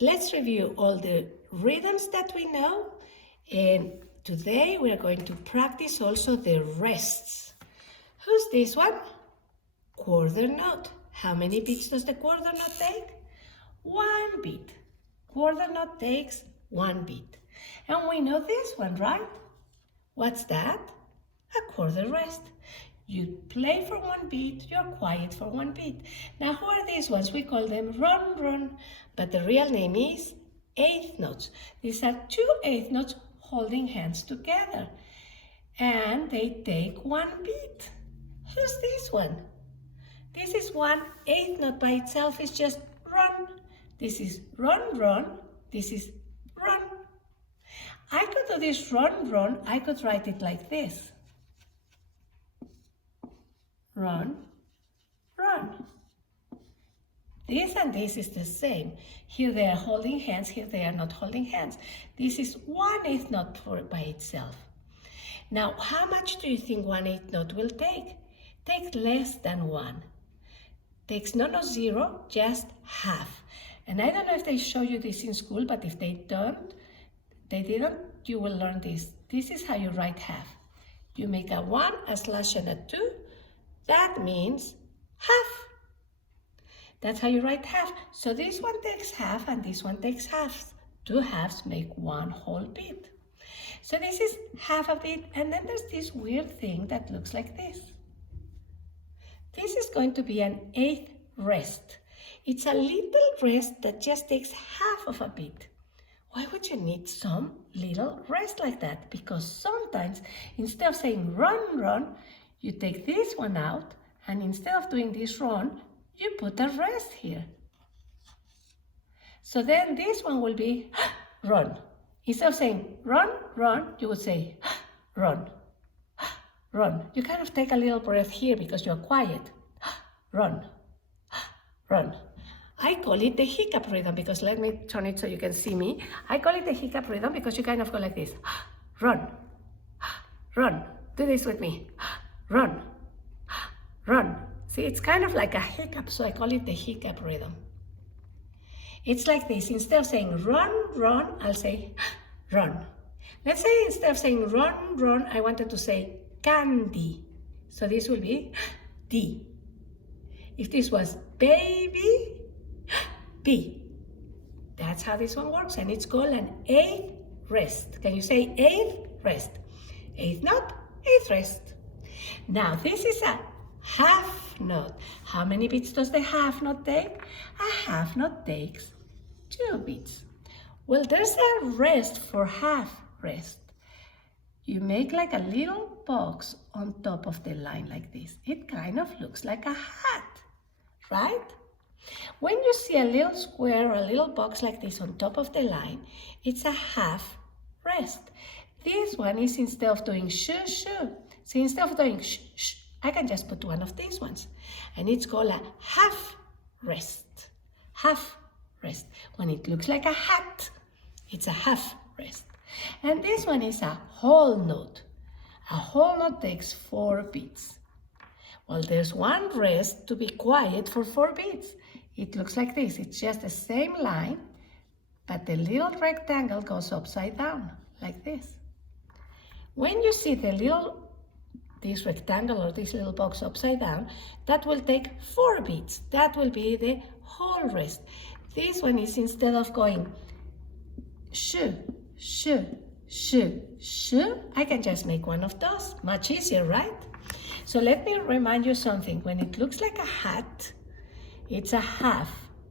Let's review all the rhythms that we know, and today we are going to practice also the rests. Who's this one? Quarter note. How many beats does the quarter note take? 1 beat. Quarter note takes 1 beat. And we know this one, right? What's that? A quarter rest. You play for 1 beat, you're quiet for 1 beat. Now, who are these ones? We call them run, run, but the real name is eighth notes. These are 2 eighth notes holding hands together, and they take 1 beat. Who's this one? This is 1 eighth note by itself. It's just run. This is run, run. This is run. I could do this run, run. I could write it like this. Run, run. This and this is the same. Here they are holding hands, here they are not holding hands. This is 1/8 note by itself. Now, how much do you think 1/8 note will take? Takes less than 1. Takes no 0, just half. And I don't know if they show you this in school, but if they didn't, you will learn this. This is how you write half. You make a 1, a slash, and a 2. That means half. That's how you write half. So this one takes half and this one takes half. 2 halves make 1 whole beat. So this is half a beat, and then there's this weird thing that looks like this. This is going to be an 8th rest. It's a little rest that just takes half of a beat. Why would you need some little rest like that? Because sometimes instead of saying run, run, you take this one out, and instead of doing this run, you put a rest here. So then this one will be run. Instead of saying run, run, you would say run, run. You kind of take a little breath here because you're quiet. Run, run. I call it the hiccup rhythm because, let me turn it so you can see me. I call it the hiccup rhythm because you kind of go like this. Run, run. Do this with me. Run, run. See, it's kind of like a hiccup, so I call it the hiccup rhythm. It's like this. Instead of saying run, run, I'll say run. Let's say instead of saying run, run, I wanted to say candy. So this will be D. If this was baby, B. That's how this one works, and it's called an 8th rest. Can you say 8th rest? 8th note, 8th rest. Now, this is a half note. How many beats does the half note take? A half note takes 2 beats. Well, there's a rest for half rest. You make like a little box on top of the line like this. It kind of looks like a hat, right? When you see a little square or a little box like this on top of the line, it's a half rest. This one is, instead of doing shoo, shoo, see, instead of doing shh, shh, I can just put one of these ones, and it's called a half rest. Half rest. When it looks like a hat, it's a half rest. And this one is a whole note. A whole note takes 4 beats. Well, there's one rest to be quiet for 4 beats. It looks like this. It's just the same line, but the little rectangle goes upside down, like this. When you see this rectangle or this little box upside down, that will take 4 beats. That will be the whole rest. This one is, instead of going shoo, shoo, shoo, shoo, I can just make one of those. Much easier, right? So let me remind you something. When it looks like a hat, it's a half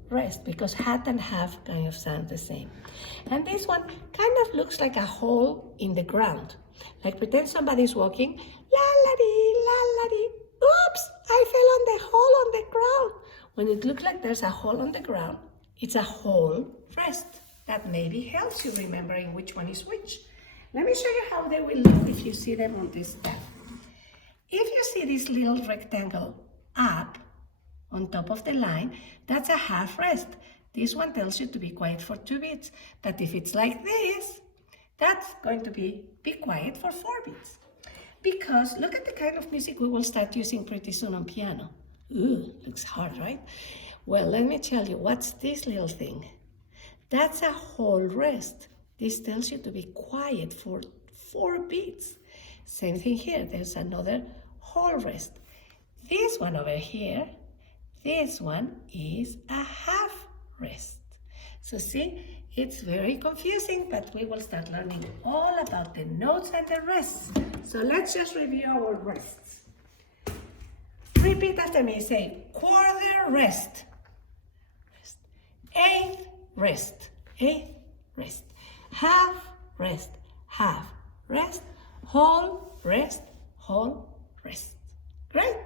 rest, because hat and half kind of sound the same. And this one kind of looks like a hole in the ground. Like pretend somebody's walking, la-la-dee, la-la-dee. Oops, I fell on the hole on the ground. When it looks like there's a hole on the ground, it's a whole rest. That maybe helps you remembering which one is which. Let me show you how they will look if you see them on this tab. If you see this little rectangle up on top of the line, that's a half rest. This one tells you to be quiet for 2 beats. But if it's like this, that's going to be quiet for 4 beats. Because look at the kind of music we will start using pretty soon on piano. Ooh, looks hard, right? Well, let me tell you, what's this little thing? That's a whole rest. This tells you to be quiet for 4 beats. Same thing here. There's another whole rest. This one over here, this one is a half rest. So see, it's very confusing, but we will start learning all about the notes and the rests. So let's just review our rests. Repeat after me. Say quarter rest. Eighth rest. Eighth rest. Half rest. Half rest. Whole rest. Whole rest. Great.